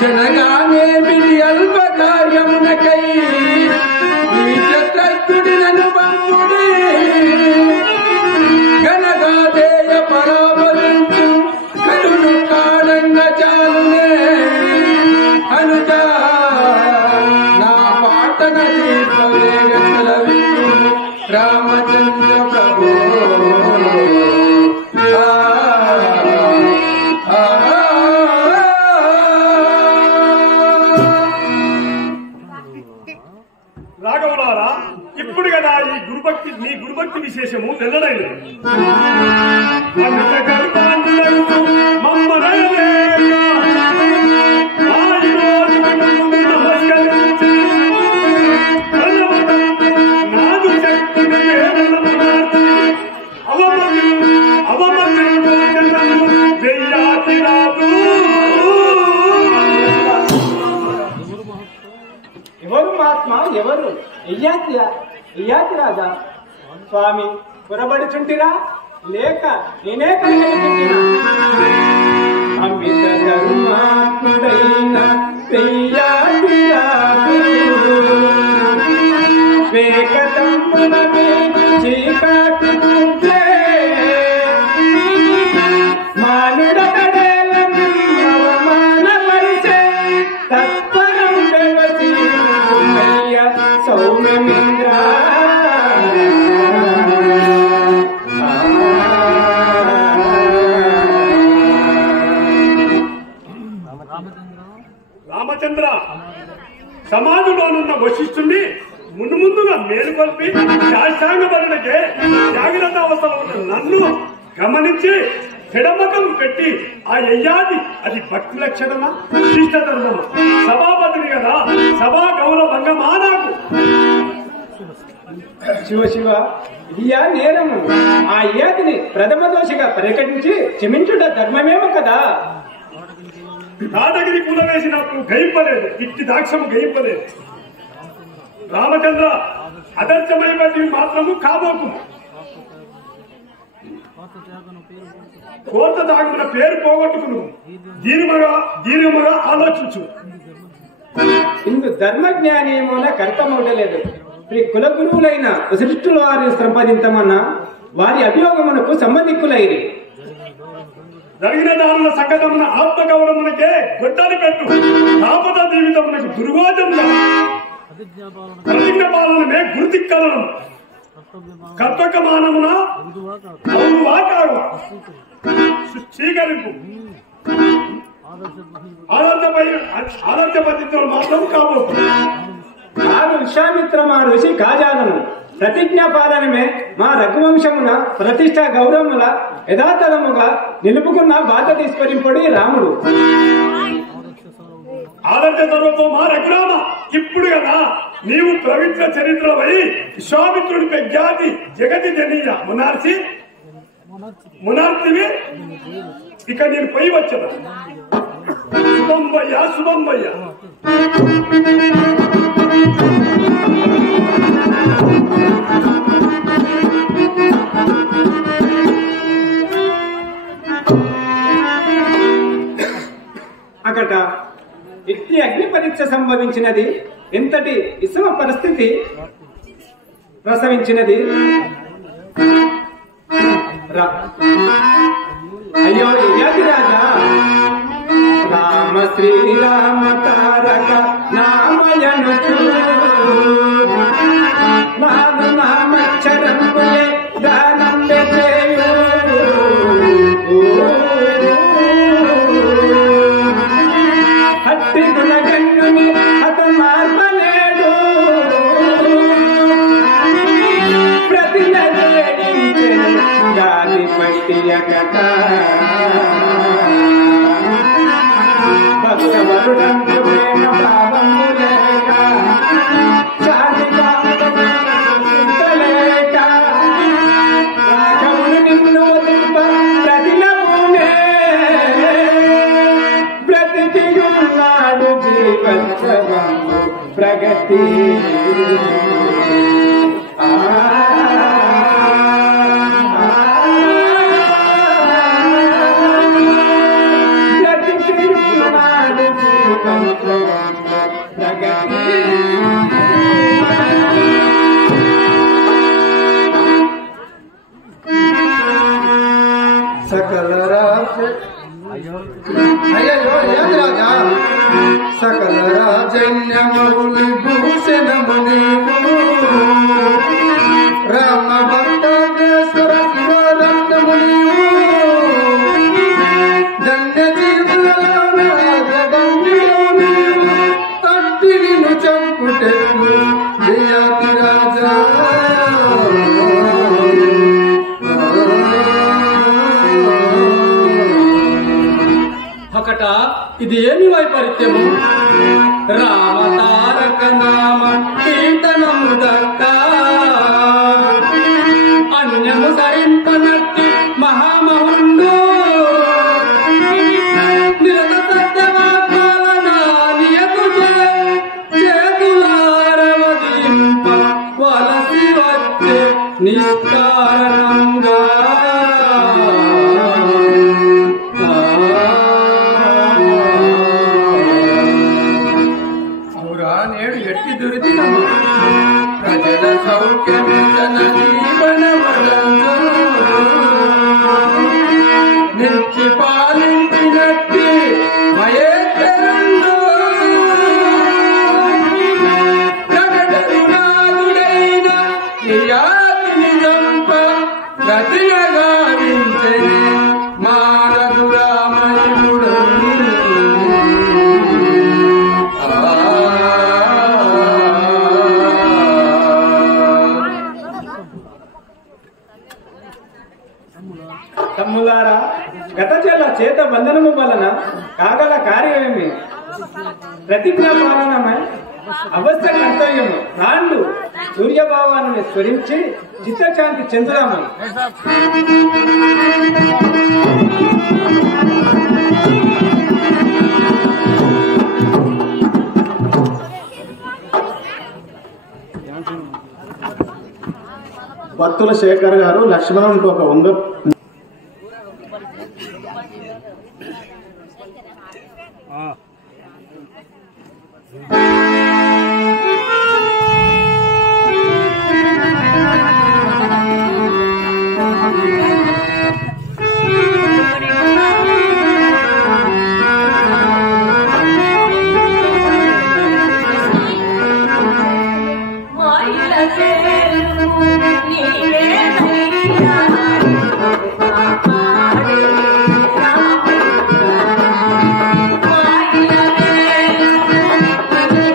జనగానేమిది అల్ప కార్యమునకై ఈ చతుడునను బంధుడి గనగాదేయ పరాపరించు కరుడు కాడంగ చాలునే అనుజా నా పాటన దీపవేగల విష్ణు రామచంద్ర ప్రభు రాఘవులారా, ఇప్పుడు కదా ఈ గురుభక్తి నీ గురుభక్తి విశేషము వెల్లడైనది. ఎవరు మహాత్మా, ఎవరు? ఇయ్యాతి రాజా స్వామి పొరబడుచుంటిరా లేక నేనే కలిగించుంటినా? అమిత ధర్మాత్ముడైన పెయ్యాతి రాజు వేకతంబున చీకాటుకుంటే మానుడకడేలను అవమానపరిచే తత్పరం వ్యవసి సౌమ్యమింద్ర రామచంద్ర, సమాధిలోనున్న వశిష్ఠుణ్ణి ముందుగా మేలుకొల్పి శాస్త్రాంగపరులకే జాగ్రత్త అవసరం ఉన్న నన్ను గమనించి పెడమకం పెట్టి ఆ యయ్యాది అది భక్తి లక్షణమా శిష్ట ధర్మమా? సభాపతిని కదా, సభా గౌరవంగమా నాకు? శివ శివ, ఇదియా నేరము. ఆ అయ్యాదిని ప్రథమ దోషిగా ప్రకటించి క్షమించుట ధర్మమేమో కదా. దాదగిరి కూల వేసి నాకు గయింపలేదు, ఇట్టి దాక్షము గయింపలేదు. రామచంద్ర, అదర్శమైనది మాత్రము కాబోకు. కోర్త తాగుతున్న పేరు పోగొట్టుకును దీర్ఘముగా ఆలోచించు. ఇందు ధర్మజ్ఞానేమోన కర్తమవడలేదు. కుల గురువులైన వశిష్ఠుల వారిని సంపాదించమన్నా వారి అభియోగమునకు సంబంధికులైరి. జరిగిన దారుల సంగతమున ఆత్మగౌరవమునకే గొడ్డలి పెట్టు. ఆపద జీవితమునకు దుర్గోజం ప్రతిజ్ఞ పాలనమే గుర్తిక్కలను కర్తకమానమున స్వీకరింపు. ఆదర్శ పద్ధతులు మాత్రం కాబోతు. కాదు విశ్వామిత్ర మా ఋషి కాజాలను ప్రతిజ్ఞా పాలనమే మా రఘువంశమున ప్రతిష్ట గౌరవముల యథాతథముగా నిలుపుకున్న బాధ తీసుకొనింపడి రాముడు. ఆదర్శ సర్వత్వం మా రఘురామ, ఇప్పుడు కదా నీవు పవిత్ర చరిత్రపై విశ్వామిత్రుడిపై ఖ్యాతి జగతి జనీయ మునార్తివి. ఇక నేను పోయి వచ్చదా? శుభంబయ్య శుభంబయ్య. అకట ఇట్టి అగ్ని పరీక్ష సంభవించినది. ఎంతటి ఇసుమ పరిస్థితి ప్రసవించినది. అయ్యో యతి రాజా, రామ శ్రీరామ తారక నామయను నాదు నామక్షరంబులే దానం చేయు. హట్టి గుణగన్నుని హత మార్పలేడు. ప్రతి నరేడించెను గాలి పట్టియగట. భక్తవరుడంతు ప్రేమ భావము లేక చాలిగాలేక రాఘవుని నిన్ను వదింప ప్రతినమునే బ్రతికియున్నాడు జీవత్సవము ప్రగతి. బ్రతికియున్నాడు సకల రాజా సకల రాజన్యమౌలి భూషణముని రామ భక్తేశ్వర శివరత్నముని ధన్య జీవులని అట్టిని చంపుటెట్లు జయాతి రాజా ఒకట ఇది ఏమి వైపరీత్యము? రామ తారక నామ కీర్తనము దత్త అన్యము సరింపనట్టి మహామహుండు నిరత సత్యవాగ్పాలన నియతు చేతులారవదింప వలసి వచ్చే నిష్కారణంగా నేడు ఎట్టి దురిదినము ప్రజల సౌఖ్యమే తన జీవన నిలిచి పాలించినట్టి మహేశ్వరుడు ప్రకటనాథుడైన నియాతిని చంప గతిగా గావించని మానదు రామయుడు తమ్ములారా, గతచేల చేత బంధనము వలన కాగల కార్యమేమి? ప్రతిజ్ఞా పాలనమై అవస్థ కర్తవ్యము నాళ్ళు సూర్యభావాన్ని స్మరించి చిత్తశాంతి చెందుదాము. భక్తుల శేఖర్ గారు లక్ష్మణునికి ఒక ఉంగ Yeah.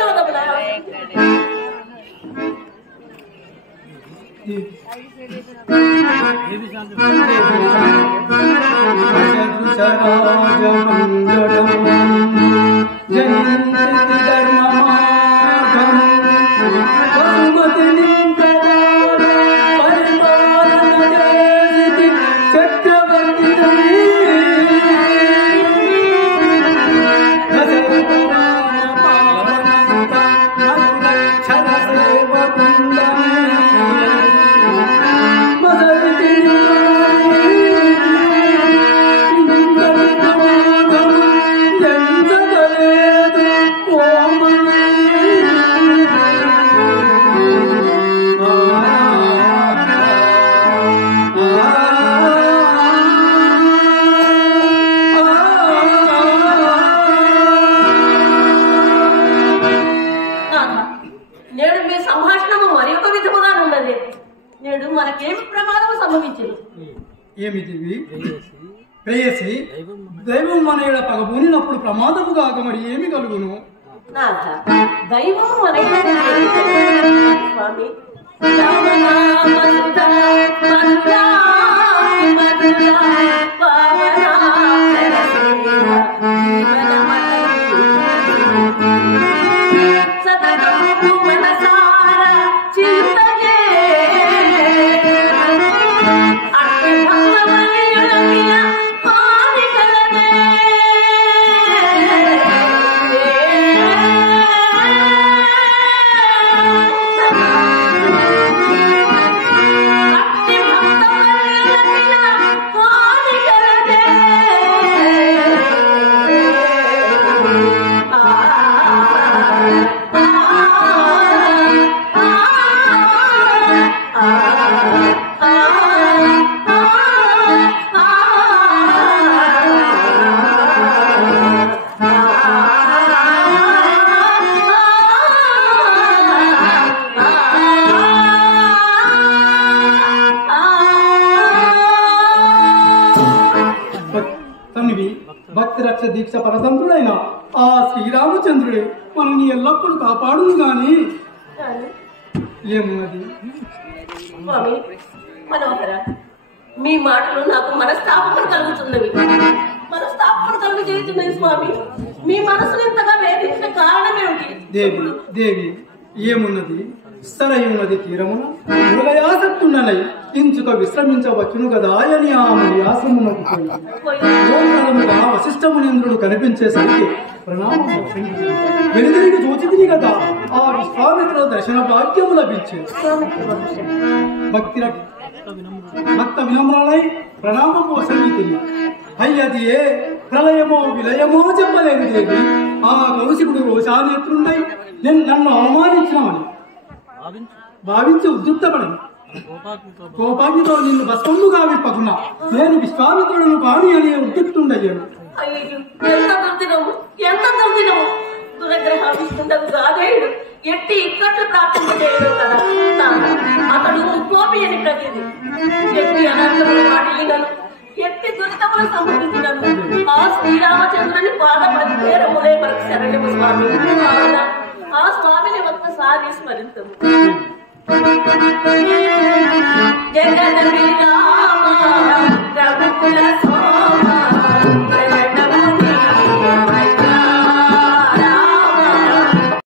వినోదమునా ప్రేయసి దైవం మన ఏడ పగబూనినప్పుడు ప్రమాదము కాక మరి ఏమి కలుగును? దైవం మన స్వామి దీక్ష పరతంత్రుడైన ఆ శ్రీరామచంద్రుడే మనల్ని ఎల్లప్పుడూ కాపాడును గాని ఏమున్నది? స్వామి మనోహర, మీ మాటలు నాకు మనస్తాపం కలుగుతున్నవి, మనస్తాపం కలుగు చేస్తున్నది స్వామి. మీ మనసును ఇంతగా వేధించిన కారణం ఏమిటి? దేవి ఏమున్నది? సరైనది తీరమున మృగయాసక్తున్ననై ఇంచుక విశ్రమించవచ్చును కదా అని ఆమె యాసమునకు వశిష్ఠమునింద్రుడు కనిపించేసరికి ప్రణామం వెనుదిరిగి చూచితిని కదా ఆ విశ్వామిత్రుల దర్శన భాగ్యము లభించే భక్త వినమ్రాలై ప్రణామము వసంగితిని. అయ్యది ఏ ప్రళయమో విలయమో చెప్పలేదు దేవి. ఆ కౌశికుడు రోషానేత్రున్నై నన్ను అవమానించినామని భావించి ఉద్యుక్తపడను. కోపాగ్నితో నిన్ను భస్మముగా విప్పకున్నా నేను విశ్వామిత్రుడును కాని అని ఉద్యుక్తుండయ్యాను. ఎట్టి ఇక్కట్లు ప్రార్థించలేడు కదా అతడు కోపి అని ప్రతిది ఎట్టి అనంతములు మాటిలినను ఎట్టి దురితములు సంభవించినను ఆ శ్రీరామచంద్రుని పాదపది పేరములే మనకు శరణ్యము స్వామి. ఆ స్వామిని ఒక్కసారి స్మరించము. జగద్ విరామ రఘుకుల సోమ